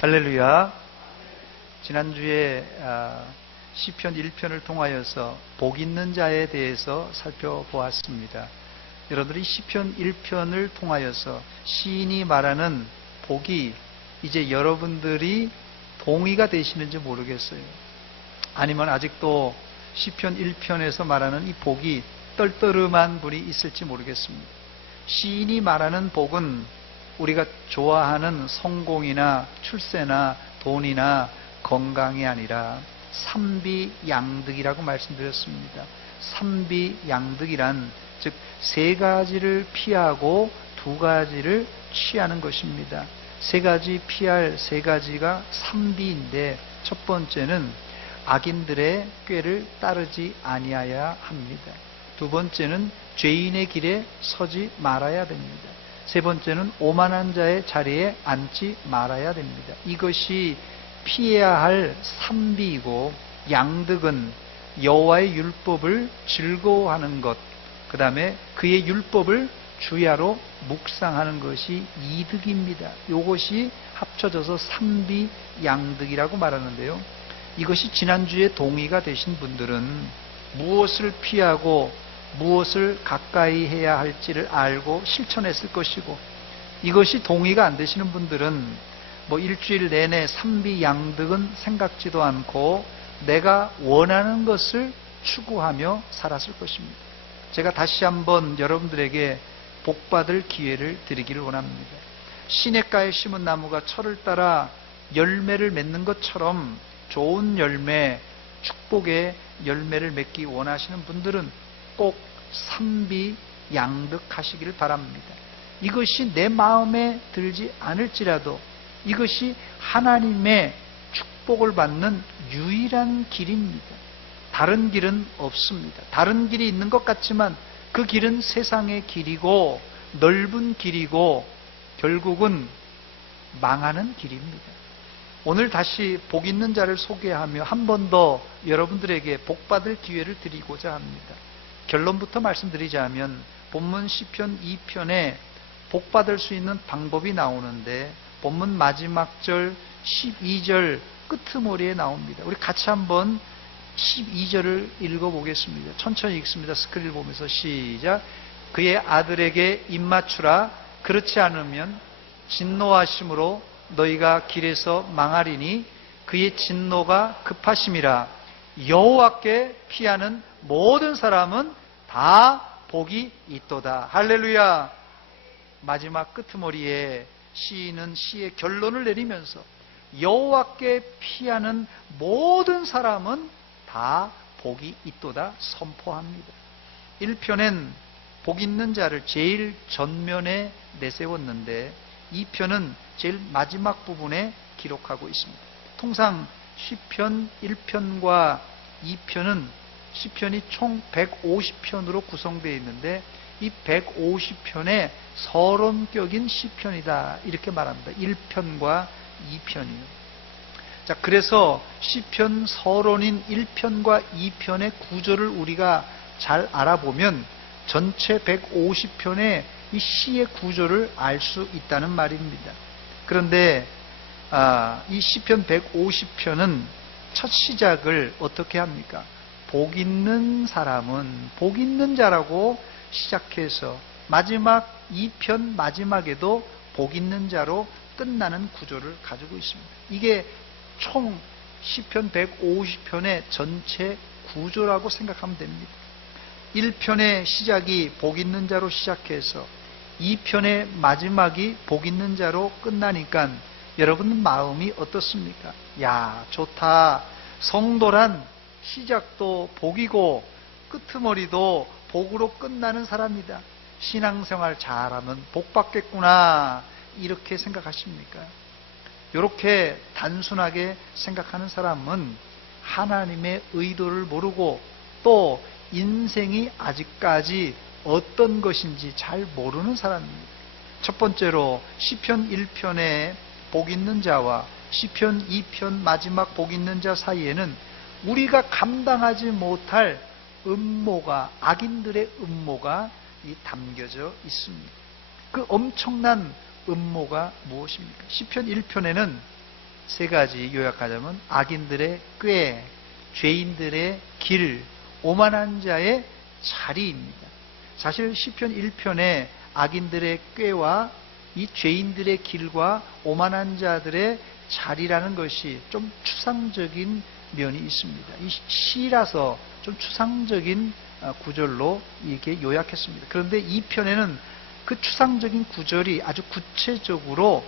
할렐루야. 지난주에 시편 1편을 통하여서 복 있는 자에 대해서 살펴보았습니다. 여러분들이 시편 1편을 통하여서 시인이 말하는 복이 이제 여러분들이 동의가 되시는지 모르겠어요. 아니면 아직도 시편 1편에서 말하는 이 복이 떨떠름한 분이 있을지 모르겠습니다. 시인이 말하는 복은 우리가 좋아하는 성공이나 출세나 돈이나 건강이 아니라 삼비양득이라고 말씀드렸습니다. 삼비양득이란 즉 세 가지를 피하고 두 가지를 취하는 것입니다. 세 가지 피할 세 가지가 삼비인데, 첫 번째는 악인들의 꾀를 따르지 아니하여야 합니다. 두 번째는 죄인의 길에 서지 말아야 됩니다. 세 번째는 오만한 자의 자리에 앉지 말아야 됩니다. 이것이 피해야 할 삼비이고, 양득은 여호와의 율법을 즐거워하는 것, 그 다음에 그의 율법을 주야로 묵상하는 것이 이득입니다. 이것이 합쳐져서 삼비양득이라고 말하는데요. 이것이 지난주에 동의가 되신 분들은 무엇을 피하고 무엇을 가까이 해야 할지를 알고 실천했을 것이고, 이것이 동의가 안 되시는 분들은 일주일 내내 삼비양득은 생각지도 않고 내가 원하는 것을 추구하며 살았을 것입니다. 제가 다시 한번 여러분들에게 복받을 기회를 드리기를 원합니다. 시냇가에 심은 나무가 철을 따라 열매를 맺는 것처럼 좋은 열매, 축복의 열매를 맺기 원하시는 분들은 꼭 삼비양득하시기를 바랍니다. 이것이 내 마음에 들지 않을지라도 이것이 하나님의 축복을 받는 유일한 길입니다. 다른 길은 없습니다. 다른 길이 있는 것 같지만 그 길은 세상의 길이고 넓은 길이고 결국은 망하는 길입니다. 오늘 다시 복 있는 자를 소개하며 한 번 더 여러분들에게 복받을 기회를 드리고자 합니다. 결론부터 말씀드리자면 본문 시편 2편에 복받을 수 있는 방법이 나오는데, 본문 마지막 절 12절 끄트머리에 나옵니다. 우리 같이 한번 12절을 읽어보겠습니다. 천천히 읽습니다. 스크린을 보면서 시작. 그의 아들에게 입맞추라. 그렇지 않으면 진노하심으로 너희가 길에서 망하리니 그의 진노가 급하심이라. 여호와께 피하는 모든 사람은 다 복이 있도다. 할렐루야. 마지막 끄트머리에 시인은 시의 결론을 내리면서 여호와께 피하는 모든 사람은 다 복이 있도다 선포합니다. 1편엔 복 있는 자를 제일 전면에 내세웠는데 2편은 제일 마지막 부분에 기록하고 있습니다. 통상 시편 1편과 2편은 시편이 총 150편으로 구성되어 있는데 이 150편의 서론격인 시편이다 이렇게 말합니다. 1편과 2편이요. 자, 그래서 시편 서론인 1편과 2편의 구조를 우리가 잘 알아보면 전체 150편의 이 시의 구조를 알 수 있다는 말입니다. 그런데 이 시편 150편은 첫 시작을 어떻게 합니까? 복 있는 사람은 복 있는 자라고 시작해서 마지막 2편 마지막에도 복 있는 자로 끝나는 구조를 가지고 있습니다. 이게 총 시편 150편의 전체 구조라고 생각하면 됩니다. 1편의 시작이 복 있는 자로 시작해서 2편의 마지막이 복 있는 자로 끝나니까 여러분 마음이 어떻습니까? 야, 좋다. 성도란 시작도 복이고 끄트머리도 복으로 끝나는 사람이다. 신앙생활 잘하면 복 받겠구나. 이렇게 생각하십니까? 이렇게 단순하게 생각하는 사람은 하나님의 의도를 모르고 또 인생이 아직까지 어떤 것인지 잘 모르는 사람입니다. 첫 번째로 시편 1편의 복 있는 자와 시편 2편 마지막 복 있는 자 사이에는 우리가 감당하지 못할 음모가, 악인들의 음모가 담겨져 있습니다. 그 엄청난 음모가 무엇입니까? 시편 1편에는 세 가지 요약하자면 악인들의 꾀, 죄인들의 길, 오만한 자의 자리입니다. 사실 시편 1편에 악인들의 꾀와 이 죄인들의 길과 오만한 자들의 자리라는 것이 좀 추상적인 면이 있습니다. 이 시라서 좀 추상적인 구절로 이렇게 요약했습니다. 그런데 2편에는 그 추상적인 구절이 아주 구체적으로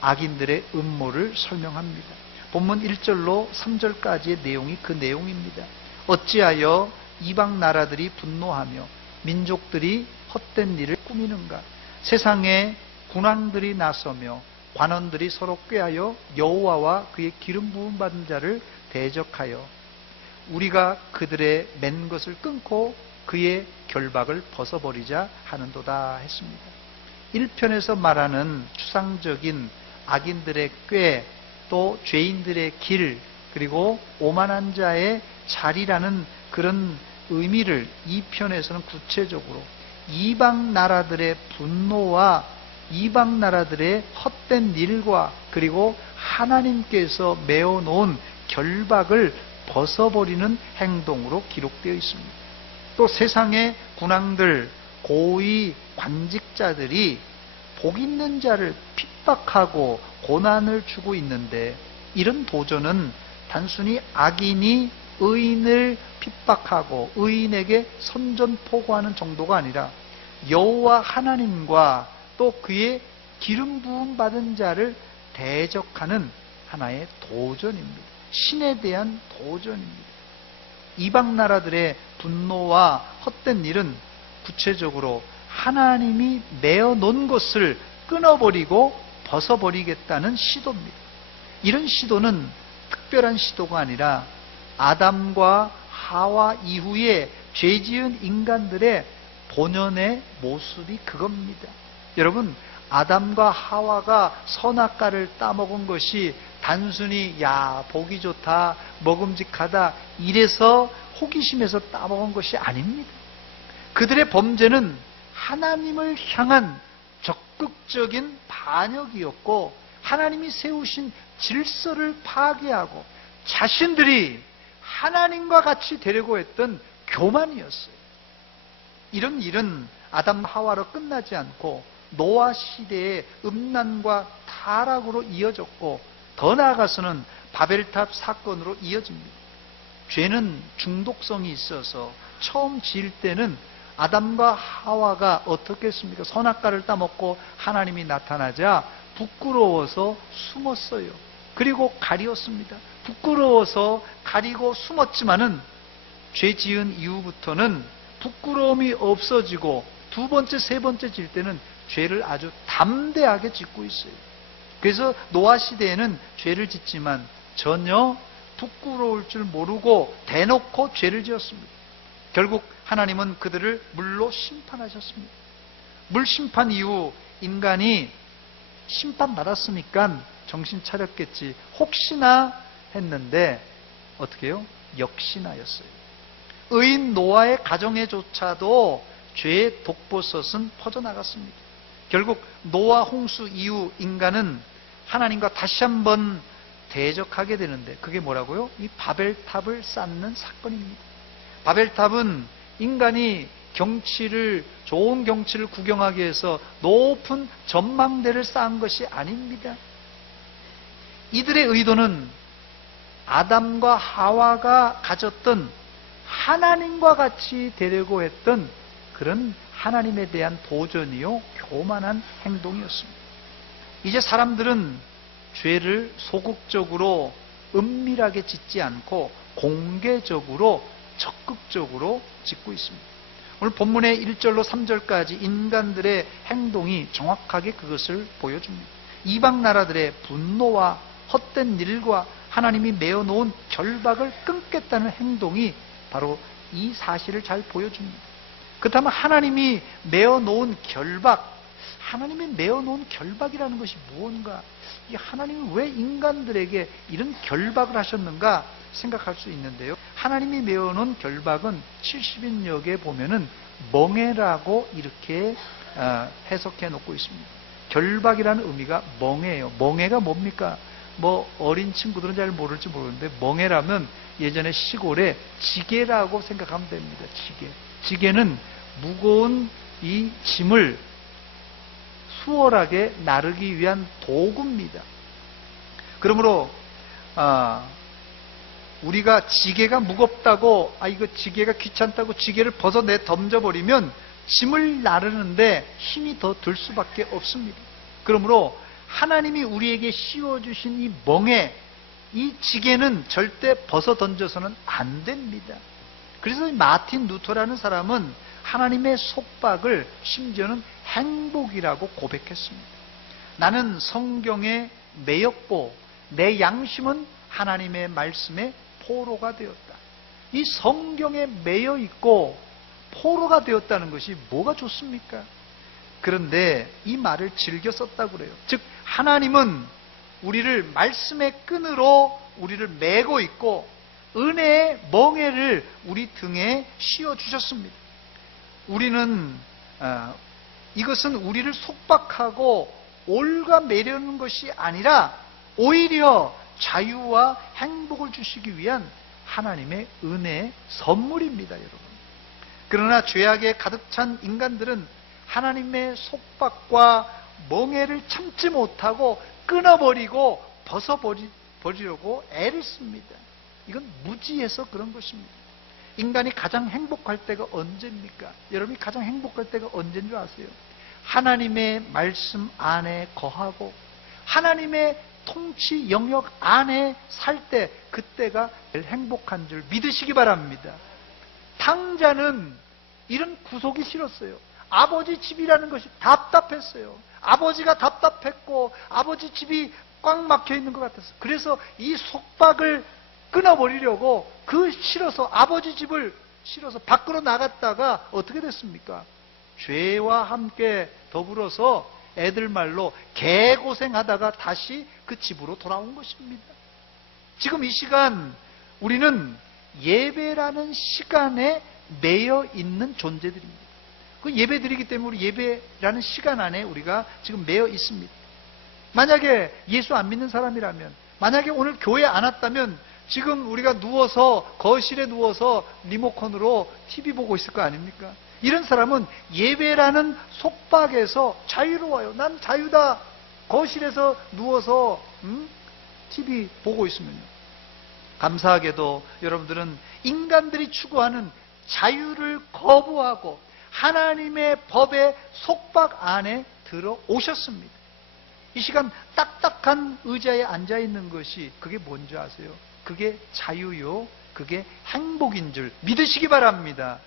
악인들의 음모를 설명합니다. 본문 1절로 3절까지의 내용이 그 내용입니다. 어찌하여 이방 나라들이 분노하며 민족들이 헛된 일을 꾸미는가? 세상에 군왕들이 나서며 관원들이 서로 꾀하여 여호와와 그의 기름 부음 받은 자를 대적하여 우리가 그들의 맨 것을 끊고 그의 결박을 벗어버리자 하는도다 했습니다. 1편에서 말하는 추상적인 악인들의 꾀, 또 죄인들의 길, 그리고 오만한 자의 자리라는 그런 의미를 2편에서는 구체적으로 이방 나라들의 분노와 이방 나라들의 헛된 일과 그리고 하나님께서 메어놓은 결박을 벗어버리는 행동으로 기록되어 있습니다. 또 세상의 군왕들, 고위 관직자들이 복 있는 자를 핍박하고 고난을 주고 있는데, 이런 도전은 단순히 악인이 의인을 핍박하고 의인에게 선전포고하는 정도가 아니라 여호와 하나님과 또 그의 기름 부음 받은 자를 대적하는 하나의 도전입니다. 신에 대한 도전입니다. 이방 나라들의 분노와 헛된 일은 구체적으로 하나님이 메어놓은 것을 끊어버리고 벗어버리겠다는 시도입니다. 이런 시도는 특별한 시도가 아니라 아담과 하와 이후에 죄지은 인간들의 본연의 모습이 그겁니다. 여러분, 아담과 하와가 선악과를 따먹은 것이 단순히 야 보기 좋다, 먹음직하다 이래서 호기심에서 따먹은 것이 아닙니다. 그들의 범죄는 하나님을 향한 적극적인 반역이었고, 하나님이 세우신 질서를 파괴하고 자신들이 하나님과 같이 되려고 했던 교만이었어요. 이런 일은 아담 하와로 끝나지 않고 노아 시대의 음란과 타락으로 이어졌고, 더 나아가서는 바벨탑 사건으로 이어집니다. 죄는 중독성이 있어서 처음 지을 때는 아담과 하와가 어떻게 했습니까? 선악과를 따먹고 하나님이 나타나자 부끄러워서 숨었어요. 그리고 가리었습니다. 부끄러워서 가리고 숨었지만은 죄 지은 이후부터는 부끄러움이 없어지고 두 번째, 세 번째 질 때는 죄를 아주 담대하게 짓고 있어요. 그래서 노아 시대에는 죄를 짓지만 전혀 부끄러울 줄 모르고 대놓고 죄를 지었습니다. 결국 하나님은 그들을 물로 심판하셨습니다. 물 심판 이후 인간이 심판받았으니까 정신 차렸겠지, 혹시나 했는데 어떻게 해요? 역시나였어요. 의인 노아의 가정에조차도 죄의 독버섯은 퍼져나갔습니다. 결국 노아 홍수 이후 인간은 하나님과 다시 한번 대적하게 되는데, 그게 뭐라고요? 이 바벨탑을 쌓는 사건입니다. 바벨탑은 인간이 좋은 경치를 구경하기 위해서 높은 전망대를 쌓은 것이 아닙니다. 이들의 의도는 아담과 하와가 가졌던 하나님과 같이 되려고 했던 그런 하나님에 대한 도전이요, 교만한 행동이었습니다. 이제 사람들은 죄를 소극적으로 은밀하게 짓지 않고 공개적으로 적극적으로 짓고 있습니다. 오늘 본문의 1절로 3절까지 인간들의 행동이 정확하게 그것을 보여줍니다. 이방 나라들의 분노와 헛된 일과 하나님이 메어놓은 결박을 끊겠다는 행동이 바로 이 사실을 잘 보여줍니다. 그렇다면 하나님이 메어놓은 결박, 하나님이 메어놓은 결박이라는 것이 무언가? 이 하나님이 왜 인간들에게 이런 결박을 하셨는가 생각할 수 있는데요. 하나님이 메어놓은 결박은 70인역에 보면은 멍해라고 이렇게 해석해 놓고 있습니다. 결박이라는 의미가 멍해예요. 멍해가 뭡니까? 뭐 어린 친구들은 잘 모를지 모르는데 멍에라면 예전에 시골에 지게라고 생각하면 됩니다. 지게는 무거운 이 짐을 수월하게 나르기 위한 도구입니다. 그러므로 우리가 지게가 무겁다고 이거 지게가 귀찮다고 지게를 벗어내 던져버리면 짐을 나르는데 힘이 더 들 수밖에 없습니다. 그러므로 하나님이 우리에게 씌워주신 이 멍에, 이 지게는 절대 벗어 던져서는 안 됩니다. 그래서 마틴 루터라는 사람은 하나님의 속박을 심지어는 행복이라고 고백했습니다. 나는 성경의 매역보, 내 양심은 하나님의 말씀에 포로가 되었다. 이 성경에 매여 있고 포로가 되었다는 것이 뭐가 좋습니까? 그런데 이 말을 즐겨 썼다고 그래요. 즉 하나님은 우리를 말씀의 끈으로 우리를 매고 있고 은혜의 멍에를 우리 등에 씌워 주셨습니다. 우리는 이것은 우리를 속박하고 올가매려는 것이 아니라 오히려 자유와 행복을 주시기 위한 하나님의 은혜의 선물입니다, 여러분. 그러나 죄악에 가득 찬 인간들은 하나님의 속박과 멍에를 참지 못하고 끊어버리고 벗어버리려고 애를 씁니다. 이건 무지해서 그런 것입니다. 인간이 가장 행복할 때가 언제입니까? 여러분이 가장 행복할 때가 언제인 줄 아세요? 하나님의 말씀 안에 거하고 하나님의 통치 영역 안에 살 때, 그때가 제일 행복한 줄 믿으시기 바랍니다. 탕자는 이런 구속이 싫었어요. 아버지 집이라는 것이 답답했어요. 아버지가 답답했고 아버지 집이 꽉 막혀 있는 것 같았어요. 그래서 이 속박을 끊어버리려고 싫어서 아버지 집을 싫어서 밖으로 나갔다가 어떻게 됐습니까? 죄와 함께 더불어서 애들 말로 개고생하다가 다시 그 집으로 돌아온 것입니다. 지금 이 시간 우리는 예배라는 시간에 매여 있는 존재들입니다. 그 예배 드리기 때문에 우리 예배라는 시간 안에 우리가 지금 매여 있습니다. 만약에 예수 안 믿는 사람이라면, 만약에 오늘 교회 안 왔다면 지금 우리가 거실에 누워서 리모컨으로 TV 보고 있을 거 아닙니까? 이런 사람은 예배라는 속박에서 자유로워요. 난 자유다. 거실에서 누워서 TV 보고 있으면요. 감사하게도 여러분들은 인간들이 추구하는 자유를 거부하고 하나님의 법의 속박 안에 들어오셨습니다. 이 시간 딱딱한 의자에 앉아있는 것이 그게 뭔지 아세요? 그게 자유요, 그게 행복인 줄 믿으시기 바랍니다.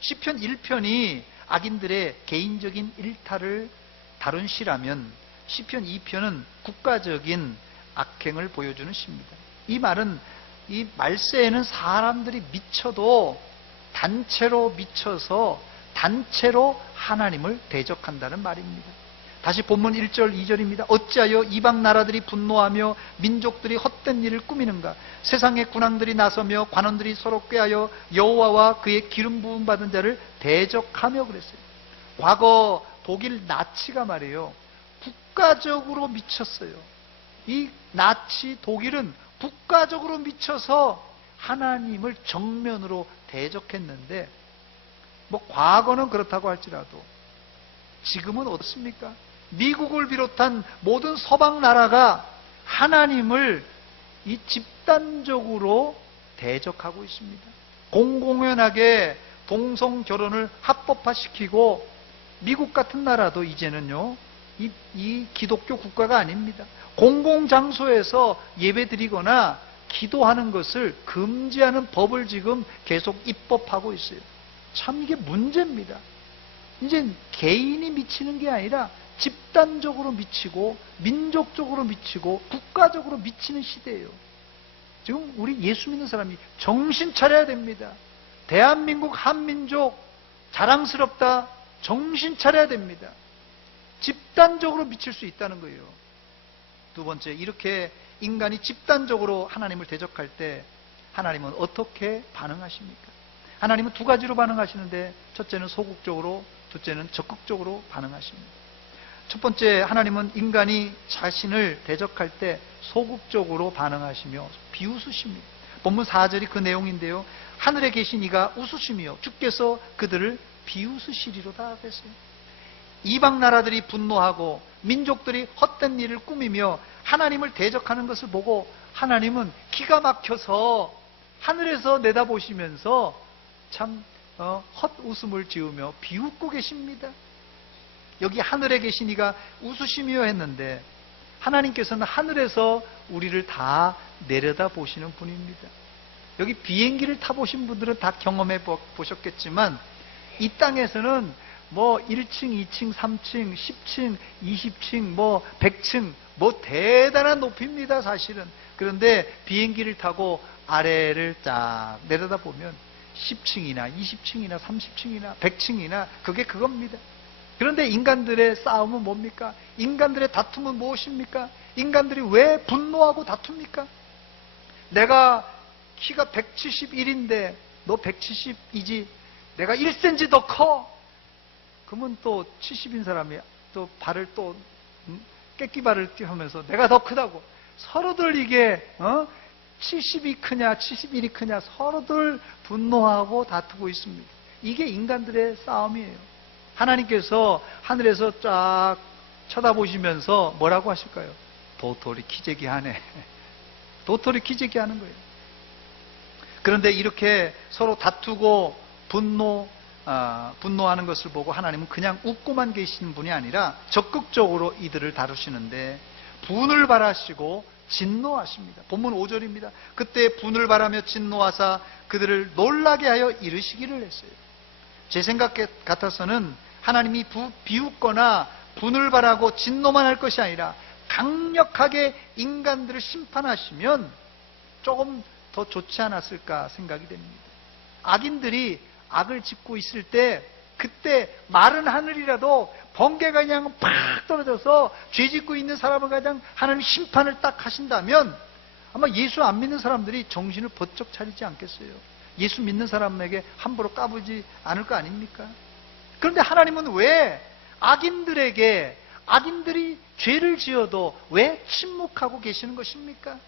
시편 1편이 악인들의 개인적인 일탈을 다룬 시라면 시편 2편은 국가적인 악행을 보여주는 시입니다. 이 말은, 이 말세에는 사람들이 미쳐도 단체로 미쳐서 단체로 하나님을 대적한다는 말입니다. 다시 본문 1절 2절입니다. 어찌하여 이방 나라들이 분노하며 민족들이 헛된 일을 꾸미는가? 세상의 군왕들이 나서며 관원들이 서로 꾀하여 여호와와 그의 기름 부음 받은 자를 대적하며 그랬어요. 과거 독일 나치가 말이에요, 국가적으로 미쳤어요. 이 나치 독일은 국가적으로 미쳐서 하나님을 정면으로 대적했는데, 뭐 과거는 그렇다고 할지라도 지금은 어떻습니까? 미국을 비롯한 모든 서방 나라가 하나님을 이 집단적으로 대적하고 있습니다. 공공연하게 동성 결혼을 합법화시키고, 미국 같은 나라도 이제는요, 이 기독교 국가가 아닙니다. 공공장소에서 예배드리거나 기도하는 것을 금지하는 법을 지금 계속 입법하고 있어요. 참 이게 문제입니다. 이제 개인이 미치는 게 아니라 집단적으로 미치고 민족적으로 미치고 국가적으로 미치는 시대예요. 지금 우리 예수 믿는 사람이 정신 차려야 됩니다. 대한민국 한민족 자랑스럽다. 정신 차려야 됩니다. 집단적으로 미칠 수 있다는 거예요. 두 번째, 이렇게 인간이 집단적으로 하나님을 대적할 때 하나님은 어떻게 반응하십니까? 하나님은 두 가지로 반응하시는데, 첫째는 소극적으로, 둘째는 적극적으로 반응하십니다. 첫 번째, 하나님은 인간이 자신을 대적할 때 소극적으로 반응하시며 비웃으십니다. 본문 4절이 그 내용인데요. 하늘에 계신 이가 웃으시며 주께서 그들을 비웃으시리로다 그랬어요. 이방 나라들이 분노하고 민족들이 헛된 일을 꾸미며 하나님을 대적하는 것을 보고 하나님은 기가 막혀서 하늘에서 내다보시면서 참 헛웃음을 지으며 비웃고 계십니다. 여기 하늘에 계신 이가 웃으시며 했는데 하나님께서는 하늘에서 우리를 다 내려다 보시는 분입니다. 여기 비행기를 타보신 분들은 다 경험해 보셨겠지만 이 땅에서는 뭐 1층, 2층, 3층, 10층, 20층, 뭐 100층, 뭐 대단한 높이입니다, 사실은. 그런데 비행기를 타고 아래를 딱 내려다 보면 10층이나 20층이나 30층이나 100층이나 그게 그겁니다. 그런데 인간들의 싸움은 뭡니까? 인간들의 다툼은 무엇입니까? 인간들이 왜 분노하고 다툽니까? 내가 키가 171인데 너 170이지? 내가 1cm 더 커? 그러면 또 70인 사람이 또 발을 또 깨끼발을 뛰면서 내가 더 크다고 서로들 이게 70이 크냐 71이 크냐 서로들 분노하고 다투고 있습니다. 이게 인간들의 싸움이에요. 하나님께서 하늘에서 쫙 쳐다보시면서 뭐라고 하실까요? 도토리 기재기하네. 도토리 기재기하는 거예요. 그런데 이렇게 서로 다투고 분노하는 것을 보고 하나님은 그냥 웃고만 계시는 분이 아니라 적극적으로 이들을 다루시는데 분을 발하시고 진노하십니다. 본문 5절입니다. 그때 분을 발하며 진노하사 그들을 놀라게 하여 이르시기를 했어요. 제 생각 같아서는 하나님이 비웃거나 분을 발하고 진노만 할 것이 아니라 강력하게 인간들을 심판하시면 조금 더 좋지 않았을까 생각이 됩니다. 악인들이 악을 짓고 있을 때 그때 마른 하늘이라도 번개가 그냥 팍 떨어져서 죄 짓고 있는 사람을 그냥 하나님 심판을 딱 하신다면 아마 예수 안 믿는 사람들이 정신을 번쩍 차리지 않겠어요. 예수 믿는 사람에게 함부로 까부지 않을 거 아닙니까? 그런데 하나님은 왜 악인들이 죄를 지어도 왜 침묵하고 계시는 것입니까?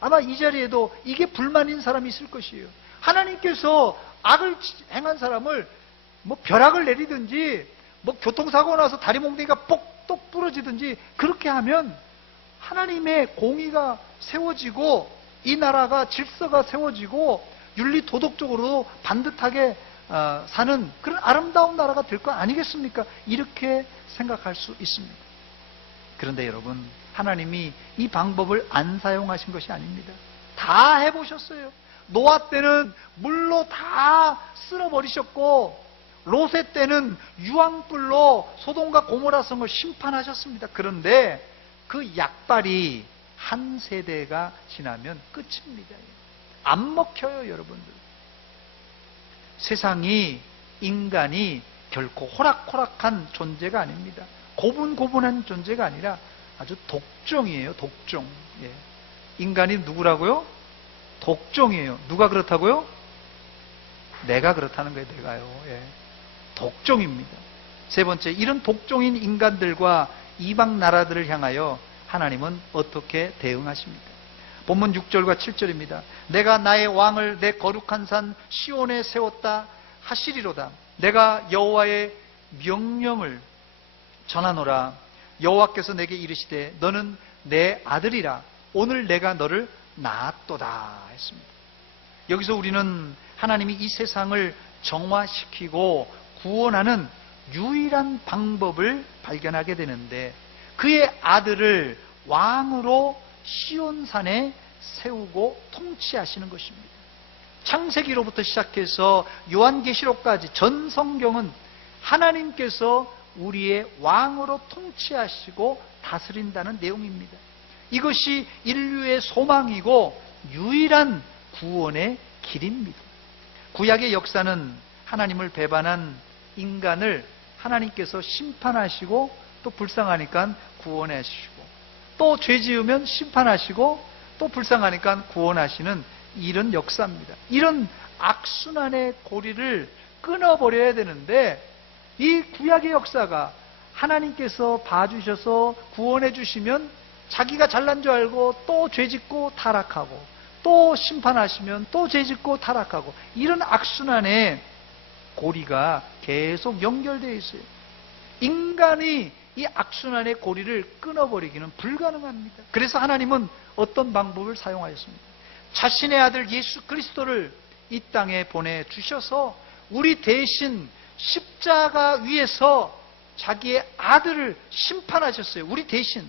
아마 이 자리에도 이게 불만인 사람이 있을 것이에요. 하나님께서 악을 행한 사람을 뭐 벼락을 내리든지 뭐 교통사고 나서 다리 몽둥이가 똑똑 부러지든지 그렇게 하면 하나님의 공의가 세워지고 이 나라가 질서가 세워지고 윤리 도덕적으로 반듯하게 사는 그런 아름다운 나라가 될 거 아니겠습니까? 이렇게 생각할 수 있습니다. 그런데 여러분, 하나님이 이 방법을 안 사용하신 것이 아닙니다. 다 해보셨어요. 노아 때는 물로 다 쓸어버리셨고 롯의 때는 유황불로 소돔과 고모라 성을 심판하셨습니다. 그런데 그 약발이 한 세대가 지나면 끝입니다. 안 먹혀요, 여러분들. 세상이, 인간이 결코 호락호락한 존재가 아닙니다. 고분고분한 존재가 아니라 아주 독종이에요, 독종. 예. 인간이 누구라고요? 독종이에요. 누가 그렇다고요? 내가 그렇다는 거예요, 내가요. 예. 독종입니다. 세 번째, 이런 독종인 인간들과 이방 나라들을 향하여 하나님은 어떻게 대응하십니까? 본문 6절과 7절입니다. 내가 나의 왕을 내 거룩한 산 시온에 세웠다 하시리로다. 내가 여호와의 명령을 전하노라. 여호와께서 내게 이르시되 너는 내 아들이라. 오늘 내가 너를 낳았도다 했습니다. 여기서 우리는 하나님이 이 세상을 정화시키고 구원하는 유일한 방법을 발견하게 되는데 그의 아들을 왕으로 시온산에 세우고 통치하시는 것입니다. 창세기로부터 시작해서 요한계시록까지 전 성경은 하나님께서 우리의 왕으로 통치하시고 다스린다는 내용입니다. 이것이 인류의 소망이고 유일한 구원의 길입니다. 구약의 역사는 하나님을 배반한 인간을 하나님께서 심판하시고 또 불쌍하니까 구원하시고 또 죄 지으면 심판하시고 또 불쌍하니까 구원하시는 이런 역사입니다. 이런 악순환의 고리를 끊어버려야 되는데 이 구약의 역사가 하나님께서 봐주셔서 구원해 주시면 자기가 잘난 줄 알고 또 죄짓고 타락하고, 또 심판하시면 또 죄짓고 타락하고, 이런 악순환의 고리가 계속 연결되어 있어요. 인간이 이 악순환의 고리를 끊어버리기는 불가능합니다. 그래서 하나님은 어떤 방법을 사용하였습니까? 자신의 아들 예수 그리스도를 이 땅에 보내주셔서 우리 대신 십자가 위에서 자기의 아들을 심판하셨어요. 우리 대신.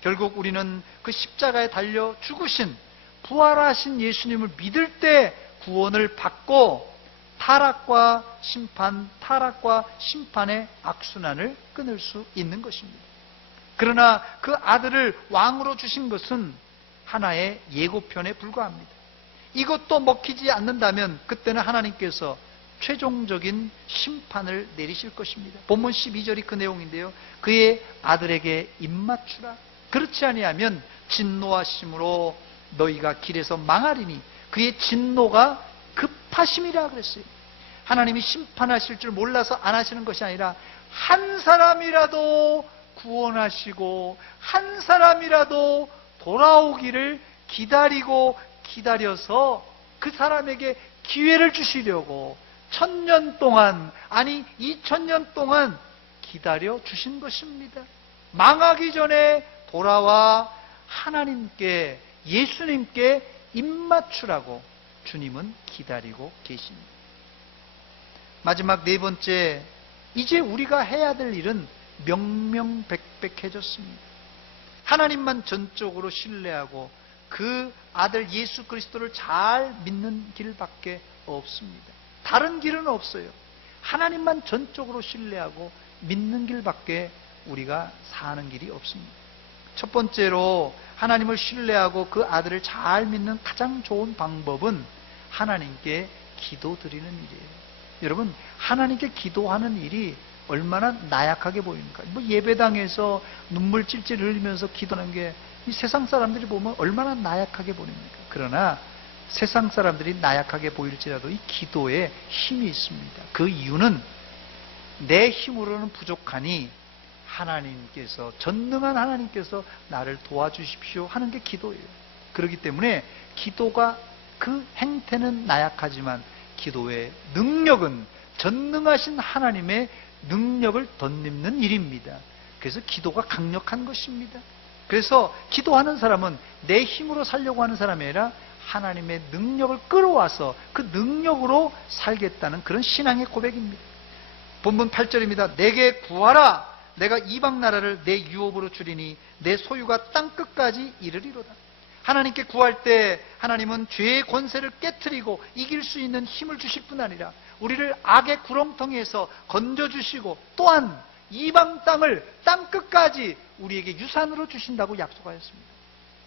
결국 우리는 그 십자가에 달려 죽으신, 부활하신 예수님을 믿을 때 구원을 받고 타락과 심판의 악순환을 끊을 수 있는 것입니다. 그러나 그 아들을 왕으로 주신 것은 하나의 예고편에 불과합니다. 이것도 먹히지 않는다면 그때는 하나님께서 최종적인 심판을 내리실 것입니다. 본문 12절이 그 내용인데요. 그의 아들에게 입맞추라. 그렇지 아니하면 진노하심으로 너희가 길에서 망하리니, 그의 진노가 급하심이라 그랬어요. 하나님이 심판하실 줄 몰라서 안 하시는 것이 아니라 한 사람이라도 구원하시고 한 사람이라도 돌아오기를 기다려서 그 사람에게 기회를 주시려고 1000년 동안, 아니 2000년 동안 기다려 주신 것입니다. 망하기 전에 돌아와 하나님께, 예수님께 입맞추라고 주님은 기다리고 계십니다. 마지막 네 번째, 이제 우리가 해야 될 일은 명명백백해졌습니다. 하나님만 전적으로 신뢰하고 그 아들 예수 그리스도를 잘 믿는 길밖에 없습니다. 다른 길은 없어요. 하나님만 전적으로 신뢰하고 믿는 길밖에 우리가 사는 길이 없습니다. 첫 번째로 하나님을 신뢰하고 그 아들을 잘 믿는 가장 좋은 방법은 하나님께 기도드리는 일이에요. 여러분, 하나님께 기도하는 일이 얼마나 나약하게 보입니까? 예배당에서 눈물 찔찔 흘리면서 기도하는 게 이 세상 사람들이 보면 얼마나 나약하게 보입니까? 그러나 세상 사람들이 나약하게 보일지라도 이 기도에 힘이 있습니다. 그 이유는 내 힘으로는 부족하니 하나님께서, 전능한 하나님께서 나를 도와주십시오 하는 게 기도예요. 그렇기 때문에 기도가, 그 행태는 나약하지만 기도의 능력은 전능하신 하나님의 능력을 덧입는 일입니다. 그래서 기도가 강력한 것입니다. 그래서 기도하는 사람은 내 힘으로 살려고 하는 사람이 아니라 하나님의 능력을 끌어와서 그 능력으로 살겠다는 그런 신앙의 고백입니다. 본문 8절입니다. 내게 구하라. 내가 이방 나라를 내 유업으로 주리니 내 소유가 땅 끝까지 이르리로다. 하나님께 구할 때 하나님은 죄의 권세를 깨트리고 이길 수 있는 힘을 주실 뿐 아니라 우리를 악의 구렁텅이에서 건져주시고 또한 이방 땅을 땅 끝까지 우리에게 유산으로 주신다고 약속하였습니다.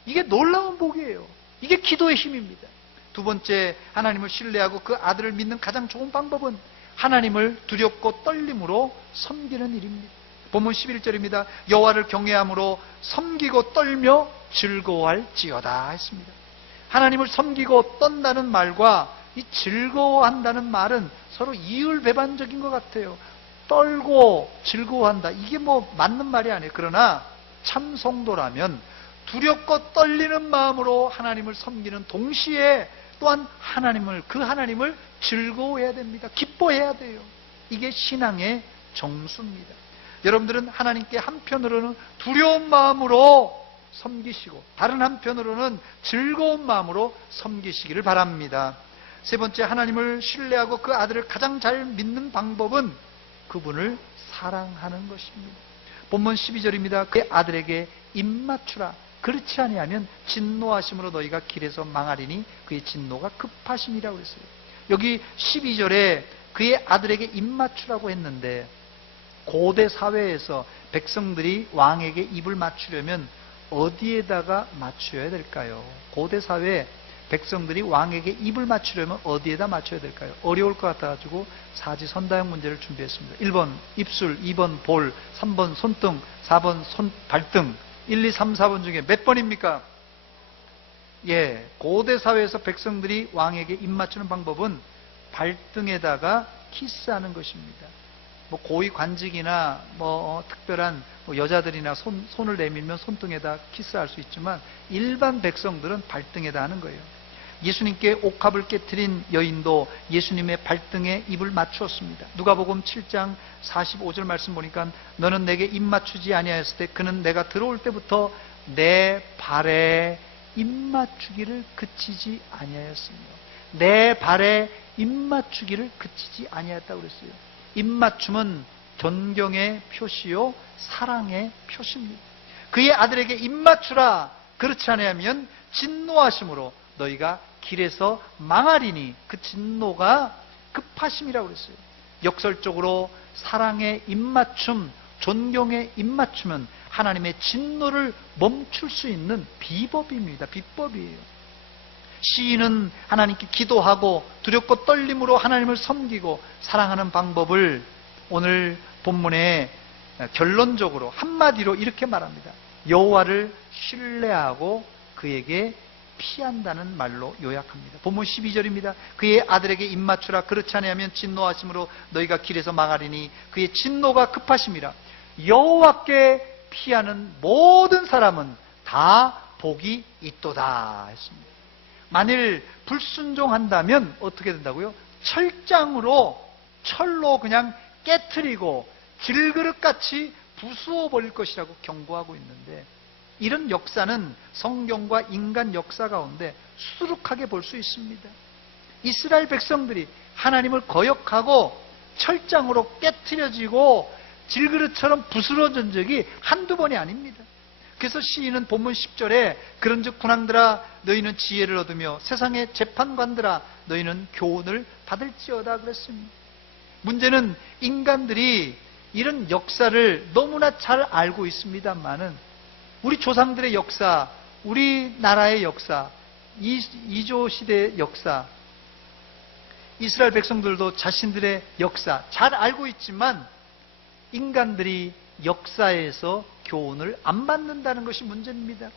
이게 놀라운 복이에요. 이게 기도의 힘입니다. 두 번째, 하나님을 신뢰하고 그 아들을 믿는 가장 좋은 방법은 하나님을 두렵고 떨림으로 섬기는 일입니다. 본문 11절입니다. 여호와를 경외함으로 섬기고 떨며 즐거워할지어다 했습니다. 하나님을 섬기고 떤다는 말과 이 즐거워한다는 말은 서로 이율배반적인 것 같아요. 떨고 즐거워한다, 이게 맞는 말이 아니에요. 그러나 참 성도라면 두렵고 떨리는 마음으로 하나님을 섬기는 동시에 또한 그 하나님을 즐거워해야 됩니다. 기뻐해야 돼요. 이게 신앙의 정수입니다. 여러분들은 하나님께 한편으로는 두려운 마음으로 섬기시고 다른 한편으로는 즐거운 마음으로 섬기시기를 바랍니다. 세 번째, 하나님을 신뢰하고 그 아들을 가장 잘 믿는 방법은 그분을 사랑하는 것입니다. 본문 12절입니다. 그의 아들에게 입맞추라. 그렇지 아니하면 진노하심으로 너희가 길에서 망하리니 그의 진노가 급하심이라고 했어요. 여기 12절에 그의 아들에게 입맞추라고 했는데, 고대 사회에서 백성들이 왕에게 입을 맞추려면 어디에다가 맞춰야 될까요? 고대 사회에 백성들이 왕에게 입을 맞추려면 어디에다 맞춰야 될까요? 어려울 것 같아가지고 사지선다형 문제를 준비했습니다. 1번 입술, 2번 볼, 3번 손등, 4번 발등. 1, 2, 3, 4번 중에 몇 번입니까? 고대 사회에서 백성들이 왕에게 입 맞추는 방법은 발등에다가 키스하는 것입니다. 뭐 고위 관직이나 뭐 특별한 뭐 여자들이나 손을 내밀면 손등에다 키스할 수 있지만 일반 백성들은 발등에다 하는 거예요. 예수님께 옥합을 깨트린 여인도 예수님의 발등에 입을 맞추었습니다. 누가복음 7장 45절 말씀 보니까 너는 내게 입 맞추지 아니하였을 때 그는 내가 들어올 때부터 내 발에 입 맞추기를 그치지 아니하였으며, 내 발에 입 맞추기를 그치지 아니하였다고 그랬어요. 입 맞춤은 존경의 표시요 사랑의 표시입니다. 그의 아들에게 입 맞추라. 그렇지 아니하면 진노하심으로 너희가 길에서 망하리니, 그 진노가 급하심이라고 그랬어요. 역설적으로 사랑의 입맞춤, 존경의 입맞춤은 하나님의 진노를 멈출 수 있는 비법입니다. 비법이에요. 시인은 하나님께 기도하고 두렵고 떨림으로 하나님을 섬기고 사랑하는 방법을 오늘 본문에 결론적으로 한마디로 이렇게 말합니다. 여호와를 신뢰하고 그에게 피한다는 말로 요약합니다. 본문 12절입니다. 그의 아들에게 입맞추라. 그렇지 않으면 진노하심으로 너희가 길에서 망하리니 그의 진노가 급하심이라. 여호와께 피하는 모든 사람은 다 복이 있도다 했습니다. 만일 불순종한다면 어떻게 된다고요? 철로 그냥 깨트리고 질그릇같이 부수어 버릴 것이라고 경고하고 있는데, 이런 역사는 성경과 인간 역사 가운데 수두룩하게 볼 수 있습니다. 이스라엘 백성들이 하나님을 거역하고 철장으로 깨트려지고 질그릇처럼 부스러진 적이 한두 번이 아닙니다. 그래서 시인은 본문 10절에 그런즉 군왕들아 너희는 지혜를 얻으며 세상의 재판관들아 너희는 교훈을 받을지어다 그랬습니다. 문제는 인간들이 이런 역사를 너무나 잘 알고 있습니다만은 우리 조상들의 역사, 우리나라의 역사, 이조 시대의 역사, 이스라엘 백성들도 자신들의 역사 잘 알고 있지만 인간들이 역사에서 교훈을 안 받는다는 것이 문제입니다.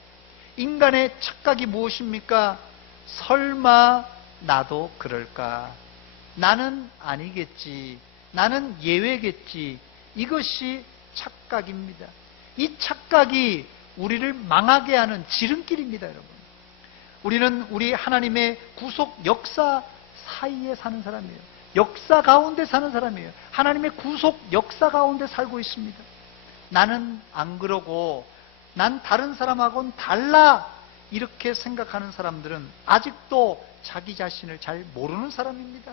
인간의 착각이 무엇입니까? 설마 나도 그럴까? 나는 아니겠지. 나는 예외겠지. 이것이 착각입니다. 이 착각이 우리를 망하게 하는 지름길입니다, 여러분. 우리는 우리 하나님의 구속 역사 사이에 사는 사람이에요. 역사 가운데 사는 사람이에요. 하나님의 구속 역사 가운데 살고 있습니다. 나는 안 그러고 난 다른 사람하고는 달라 이렇게 생각하는 사람들은 아직도 자기 자신을 잘 모르는 사람입니다.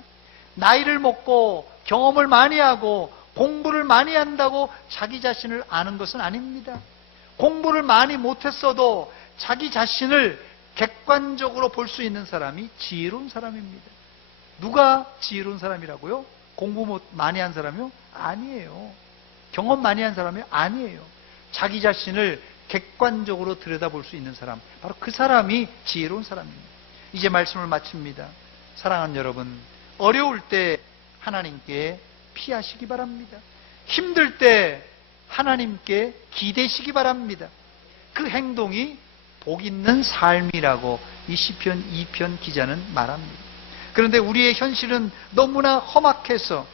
나이를 먹고 경험을 많이 하고 공부를 많이 한다고 자기 자신을 아는 것은 아닙니다. 공부를 많이 못했어도 자기 자신을 객관적으로 볼 수 있는 사람이 지혜로운 사람입니다. 누가 지혜로운 사람이라고요? 공부 많이 한 사람이요? 아니에요. 경험 많이 한 사람이요? 아니에요. 자기 자신을 객관적으로 들여다볼 수 있는 사람, 바로 그 사람이 지혜로운 사람입니다. 이제 말씀을 마칩니다. 사랑하는 여러분, 어려울 때 하나님께 피하시기 바랍니다. 힘들 때 하나님께 기대시기 바랍니다. 그 행동이 복 있는 삶이라고 이 시편 2편 기자는 말합니다. 그런데 우리의 현실은 너무나 험악해서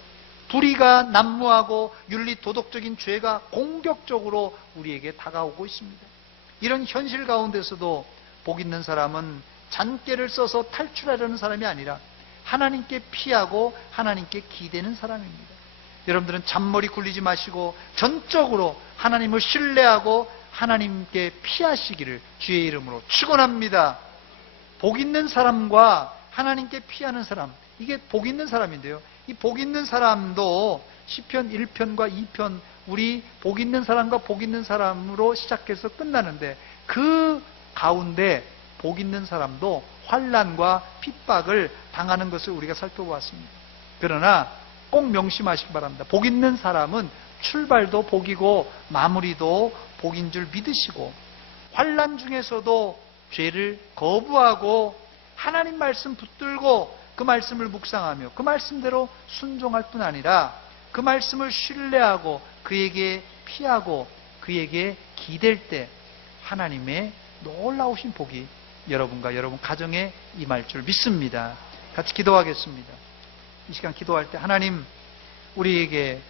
불의가 난무하고 윤리 도덕적인 죄가 공격적으로 우리에게 다가오고 있습니다. 이런 현실 가운데서도 복 있는 사람은 잔꾀를 써서 탈출하려는 사람이 아니라 하나님께 피하고 하나님께 기대는 사람입니다. 여러분들은 잔머리 굴리지 마시고 전적으로 하나님을 신뢰하고 하나님께 피하시기를 주의 이름으로 축원합니다. 복 있는 사람과 하나님께 피하는 사람, 이게 복 있는 사람인데요. 이 복 있는 사람도 시편 1편과 2편 우리 복 있는 사람과 복 있는 사람으로 시작해서 끝나는데 그 가운데 복 있는 사람도 환난과 핍박을 당하는 것을 우리가 살펴보았습니다. 그러나 꼭 명심하시기 바랍니다. 복 있는 사람은 출발도 복이고 마무리도 복인 줄 믿으시고 환난 중에서도 죄를 거부하고 하나님 말씀 붙들고 그 말씀을 묵상하며 그 말씀대로 순종할 뿐 아니라 그 말씀을 신뢰하고 그에게 피하고 그에게 기댈 때 하나님의 놀라우신 복이 여러분과 여러분 가정에 임할 줄 믿습니다. 같이 기도하겠습니다. 이 시간 기도할 때 하나님, 우리에게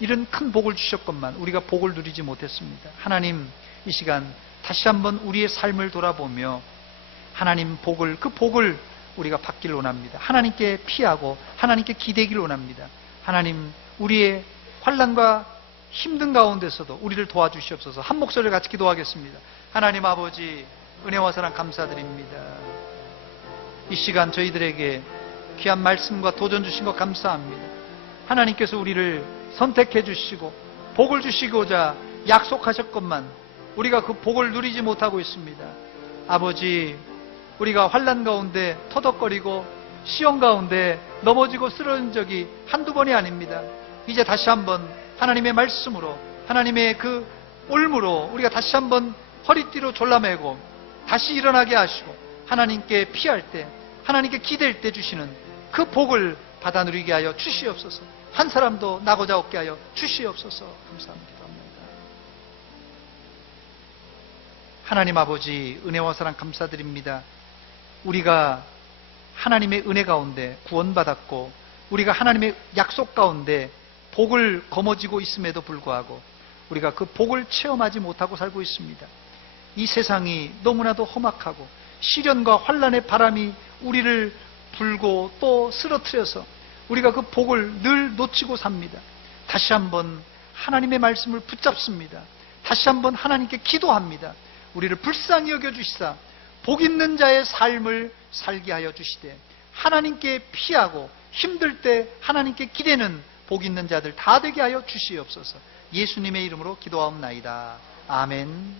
이런 큰 복을 주셨건만 우리가 복을 누리지 못했습니다. 하나님, 이 시간 다시 한번 우리의 삶을 돌아보며 하나님 복을, 그 복을 우리가 받기를 원합니다. 하나님께 피하고 하나님께 기대기를 원합니다. 하나님, 우리의 환난과 힘든 가운데서도 우리를 도와주시옵소서. 한 목소리를 같이 기도하겠습니다. 하나님 아버지, 은혜와 사랑 감사드립니다. 이 시간 저희들에게 귀한 말씀과 도전 주신 것 감사합니다. 하나님께서 우리를 선택해 주시고 복을 주시고자 약속하셨건만 우리가 그 복을 누리지 못하고 있습니다. 아버지, 우리가 환난 가운데 터덕거리고 시험 가운데 넘어지고 쓰러진 적이 한두 번이 아닙니다. 이제 다시 한번 하나님의 말씀으로, 하나님의 그 올무로 우리가 다시 한번 허리띠로 졸라매고 다시 일어나게 하시고 하나님께 피할 때, 하나님께 기댈 때 주시는 그 복을 받아 누리게 하여 주시옵소서. 한 사람도 나고자 없게 하여 주시옵소서. 감사합니다. 하나님 아버지, 은혜와 사랑 감사드립니다. 우리가 하나님의 은혜 가운데 구원받았고 우리가 하나님의 약속 가운데 복을 거머쥐고 있음에도 불구하고 우리가 그 복을 체험하지 못하고 살고 있습니다. 이 세상이 너무나도 험악하고 시련과 환난의 바람이 우리를 불고 또 쓰러뜨려서 우리가 그 복을 늘 놓치고 삽니다. 다시 한번 하나님의 말씀을 붙잡습니다. 다시 한번 하나님께 기도합니다. 우리를 불쌍히 여겨주시사 복 있는 자의 삶을 살게 하여 주시되 하나님께 피하고 힘들 때 하나님께 기대는 복 있는 자들 다 되게 하여 주시옵소서. 예수님의 이름으로 기도하옵나이다. 아멘.